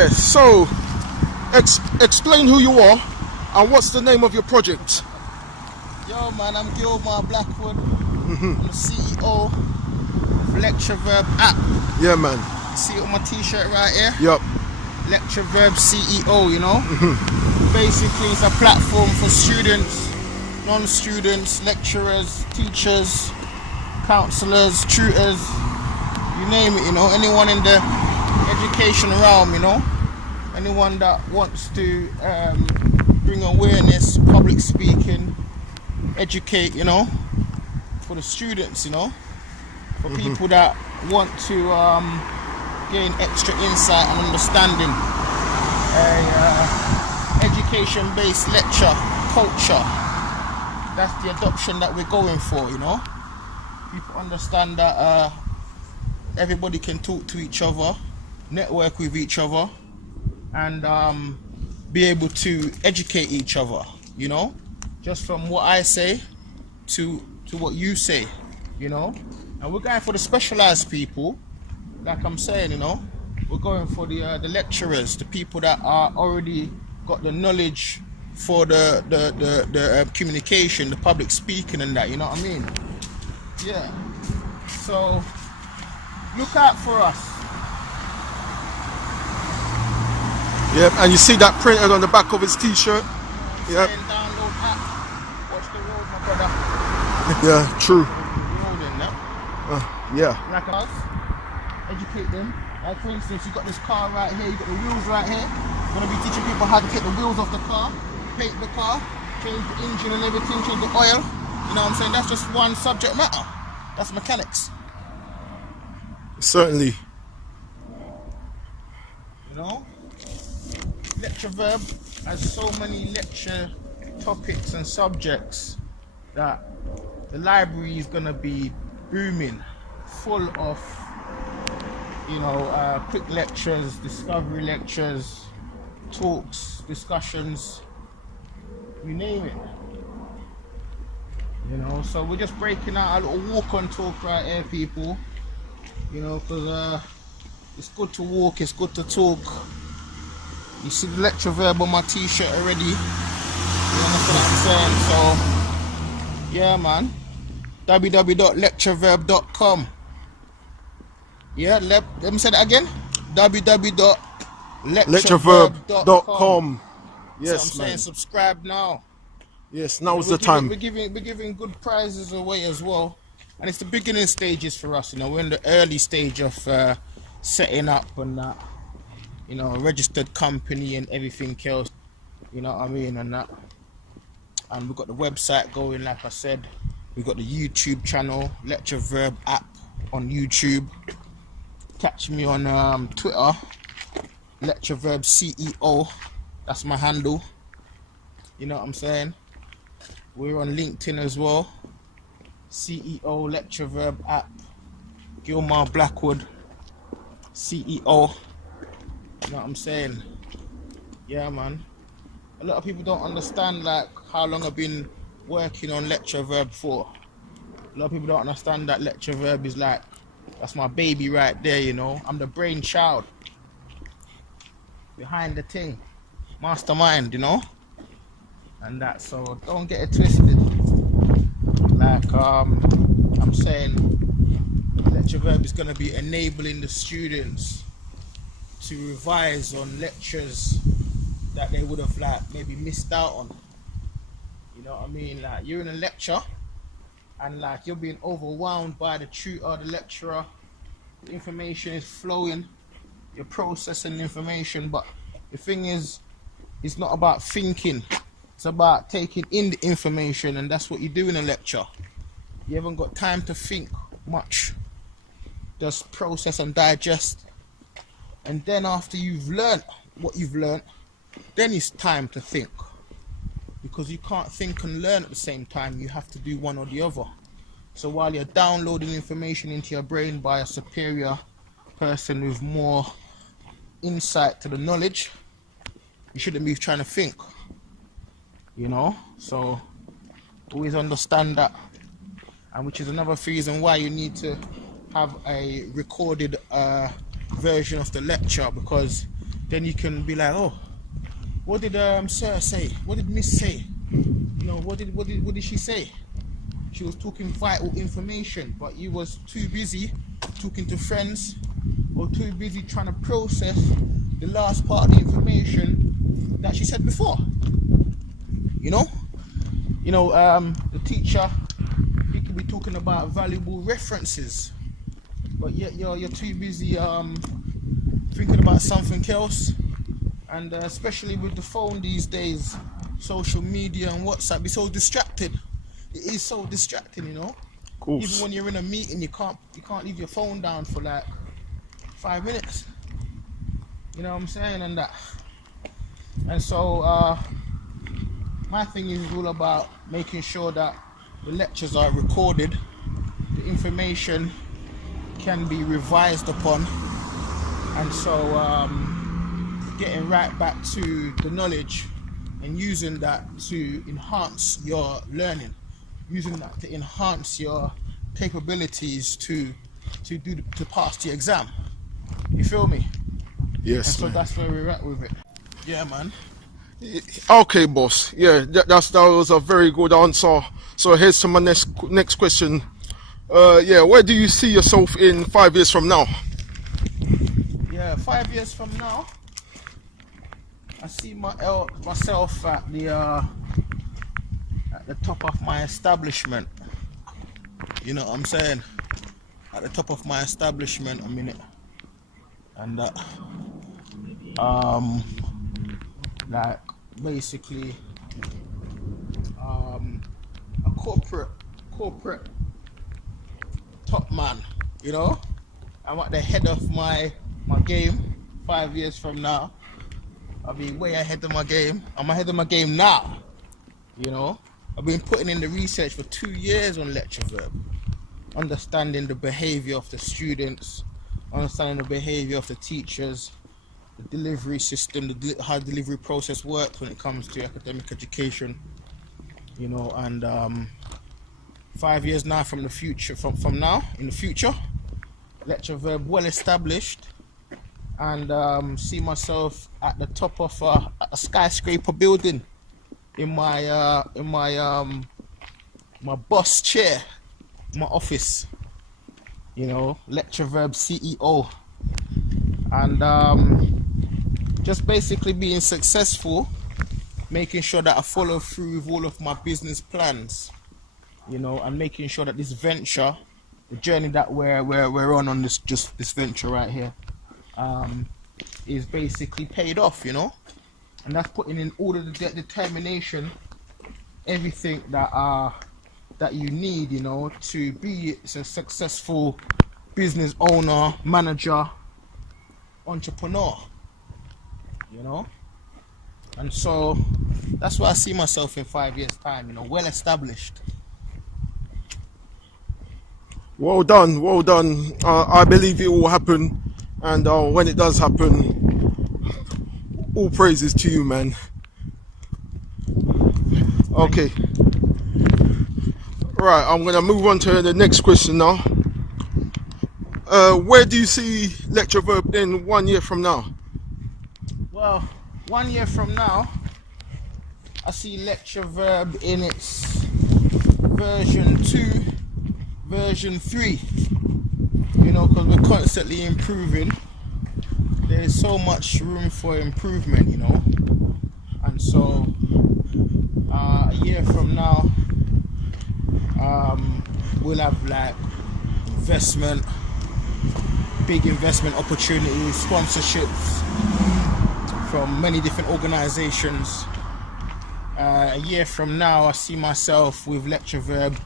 Yeah, so explain who you are and what's the name of your project. Yo man, I'm Gilmar Blackwood. I'm the CEO of Lecture Verb app. Yeah, man. You see it on my t-shirt right here? Yup. Lecture Verb CEO, you know? Basically it's a platform for students, non-students, lecturers, teachers, counselors, tutors, you name it, you know, anyone in the education realm, you know, anyone that wants to bring awareness, public speaking, educate, you know, for the students, you know, for people that want to gain extra insight and understanding, education-based lecture culture. That's the adoption that we're going for, you know. People understand that everybody can talk to each other, network with each other, and be able to educate each other, you know, just from what I say to what you say, you know. And we're going for the specialized people, like I'm saying, you know. We're going for the lecturers, the people that are already got the knowledge for the communication, the public speaking and that, you know what I mean? Yeah. So look out for us. Yep, and you see that printed on the back of his t-shirt. Yep. Download app. Watch the road, my brother. Yeah, true. Rolling now. Yeah. Like us, educate them. Like for instance, you got this car right here, you got the wheels right here. You're gonna be teaching people how to take the wheels off the car, paint the car, change the engine and everything, change the oil. You know what I'm saying? That's just one subject matter. That's mechanics. Certainly. You know? Lecture Verb has so many lecture topics and subjects that the library is gonna be booming, full of, you know, quick lectures, discovery lectures, talks, discussions, you name it. You know, so we're just breaking out a little walk on talk right here, people. You know, because it's good to walk, it's good to talk. You see the Lecture Verb on my t-shirt already. You understand what I'm saying? So, yeah, man. www.lectureverb.com. Yeah, let me say that again. www.lectureverb.com. Yes, so I'm man. saying subscribe now. Yes, now's the time. We're giving good prizes away as well, and it's the beginning stages for us. You know, we're in the early stage of setting up and that. You know, a registered company and everything else. You know what I mean, and that. And we've got the website going, like I said. We've got the YouTube channel, Lecture Verb app on YouTube. Catch me on Twitter, Lecture Verb CEO. That's my handle. You know what I'm saying? We're on LinkedIn as well. CEO Lecture Verb app. Gilmar Blackwood, CEO. You know what I'm saying? Yeah, man. A lot of people don't understand like how long I've been working on Lecture Verb for. A lot of people don't understand that Lecture Verb is like, that's my baby right there, you know. I'm the brainchild behind the thing, mastermind, you know. And that, so don't get it twisted. Like I'm saying, Lecture Verb is gonna be enabling the students to revise on lectures that they would have like maybe missed out on. You know what I mean? Like you're in a lecture and like you're being overwhelmed by the tutor, the lecturer. The information is flowing, you're processing information, but the thing is, it's not about thinking. It's about taking in the information, and that's what you do in a lecture. You haven't got time to think much. Just process and digest. And then after you've learnt what you've learnt, then it's time to think. Because you can't think and learn at the same time. You have to do one or the other. So while you're downloading information into your brain by a superior person with more insight to the knowledge, you shouldn't be trying to think. You know, so always understand that, and which is another reason why you need to have a recorded version of the lecture, because then you can be like, oh, what did sir say? What did Miss say? You know, what did she say? She was talking vital information, but you was too busy talking to friends, or too busy trying to process the last part of the information that she said before. You know, the teacher, he could be talking about valuable references, but yet you're too busy thinking about something else. And especially with the phone these days, social media and WhatsApp, it's so distracted. It is so distracting, you know. Of course. Even when you're in a meeting, you can't leave your phone down for like 5 minutes. You know what I'm saying? And so my thing is all about making sure that the lectures are recorded, the information can be revised upon, and so getting right back to the knowledge and using that to enhance your learning, using that to enhance your capabilities to pass the exam. You feel me? Yes, and so man. that's where we're at with it. Yeah, man. Okay, boss. Yeah, that was a very good answer. So here's to my next question. Yeah, where do you see yourself in 5 years from now? Yeah, 5 years from now, I see myself at the top of my establishment. You know what I'm saying? At the top of my establishment, I'm in it, and like basically a corporate top man. You know, I'm at the head of my game. 5 years from now, I'll be way ahead of my game. I'm ahead of my game now. You know, I've been putting in the research for 2 years on lecture verb, understanding the behavior of the students, understanding the behavior of the teachers, the delivery system, how the delivery process works when it comes to academic education. You know, and 5 years now from the future, from now in the future, lecture verb well established, and see myself at the top of a skyscraper building in my my boss chair, my office. You know, lecture verb CEO, and just basically being successful, making sure that I follow through with all of my business plans. You know, and making sure that this venture, the journey that we're on this venture right here, is basically paid off. You know, and that's putting in all of the determination, everything that you need, you know, to be a successful business owner, manager, entrepreneur. You know, and so that's where I see myself in 5 years' time. You know, well established. Well done, well done. I believe it will happen, and when it does happen, all praises to you, man. Okay. Right, I'm gonna move on to the next question now. Where do you see lecture verb in 1 year from now? Well, 1 year from now, I see lecture verb in its version 2, version 3. You know, because we're constantly improving. There's so much room for improvement, you know. And so, a year from now, we'll have like investment, big investment opportunities, sponsorships from many different organizations. A year from now, I see myself with lecture verb,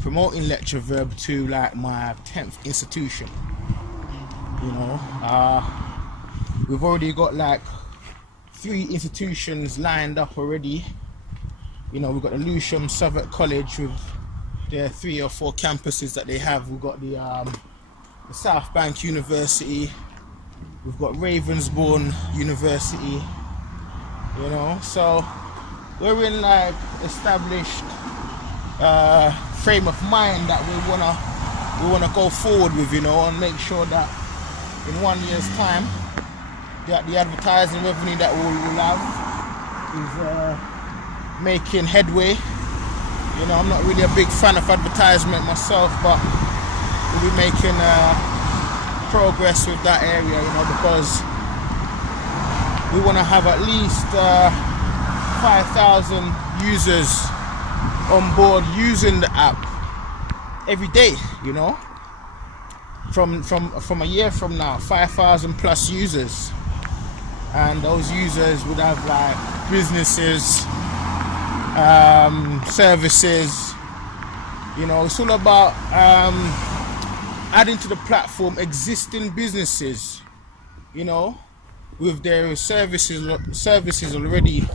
promoting lecture verb to like my 10th institution. You know, we've already got like 3 institutions lined up already. You know, we've got the Lewisham Southwark College with their 3 or 4 campuses that they have. We've got the South Bank University. We've got Ravensbourne University. You know, so we're in like established frame of mind that we wanna go forward with, you know, and make sure that in 1 year's time the advertising revenue that we'll have is making headway. You know, I'm not really a big fan of advertisement myself, but we'll be making progress with that area, you know, because we want to have at least 5,000 users on board using the app every day, you know. From a year from now, 5,000 plus users, and those users would have like businesses, services. You know, it's all about adding to the platform existing businesses, you know, with their services already,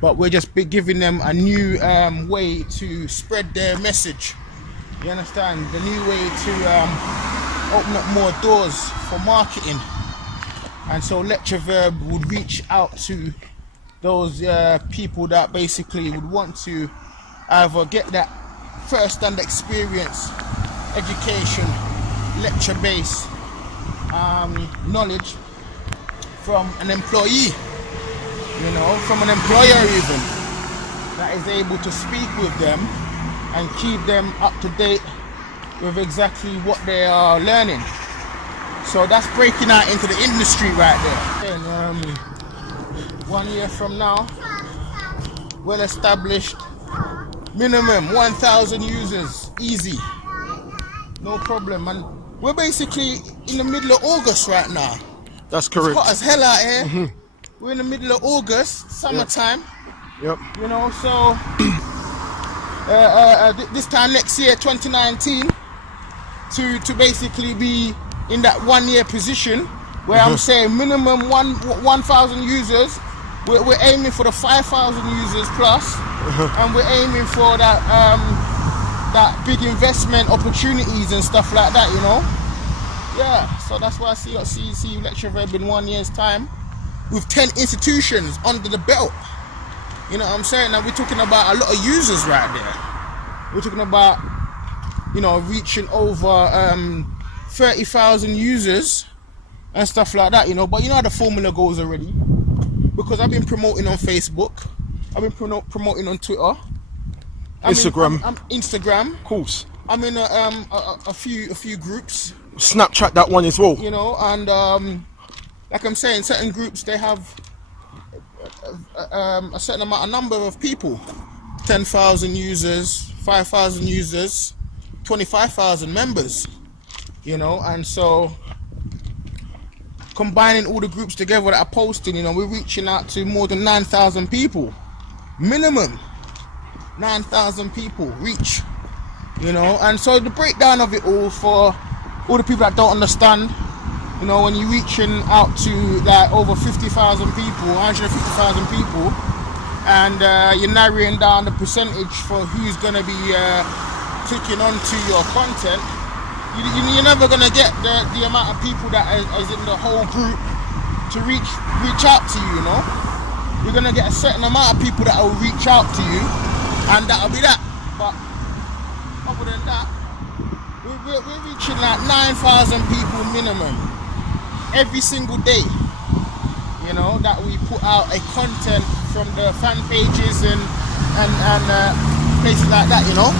but we're just giving them a new way to spread their message. You understand? The new way to open up more doors for marketing. And so Lecture Verb would reach out to those people that basically would want to either get that first-hand experience, education, lecture-based knowledge from an employee, you know, from an employer even, that is able to speak with them and keep them up to date with exactly what they are learning. So that's breaking out into the industry right there. And 1 year from now, well established, minimum 1,000 users, easy, no problem. And we're basically in the middle of August right now. That's correct. It's hot as hell out here. We're in the middle of August, summertime. Yep. You know, so this time next year, 2019, to basically be in that 1 year position where I'm saying minimum 1,000 users. We're aiming for the 5,000 users plus, and we're aiming for that that big investment opportunities and stuff like that, you know. Yeah, so that's why I see Lecture Verb in 1 year's time with 10 institutions under the belt. You know what I'm saying? Now we're talking about a lot of users right there. We're talking about, you know, reaching over 30,000 users and stuff like that, you know. But you know how the formula goes already, because I've been promoting on Facebook, I've been promoting on Twitter, Instagram. I'm Instagram. Of course. I'm in a few groups. Snapchat that one as well. You know, and like I'm saying, certain groups, they have a certain amount, a number of people, 10,000 users, 5,000 users, 25,000 members, you know. And so combining all the groups together that are posting, you know, we're reaching out to more than 9,000 people, minimum 9,000 people reach, you know. And so the breakdown of it all for all the people that don't understand, you know, when you're reaching out to like over 50,000 people, 150,000 people, and you're narrowing down the percentage for who's going to be clicking onto your content, you're never going to get the amount of people that is in the whole group to reach out to you, you know. You're going to get a certain amount of people that will reach out to you, and that'll be that. But other than that, we're reaching like 9,000 people minimum every single day, you know, that we put out a content from the fan pages and places like that, you know.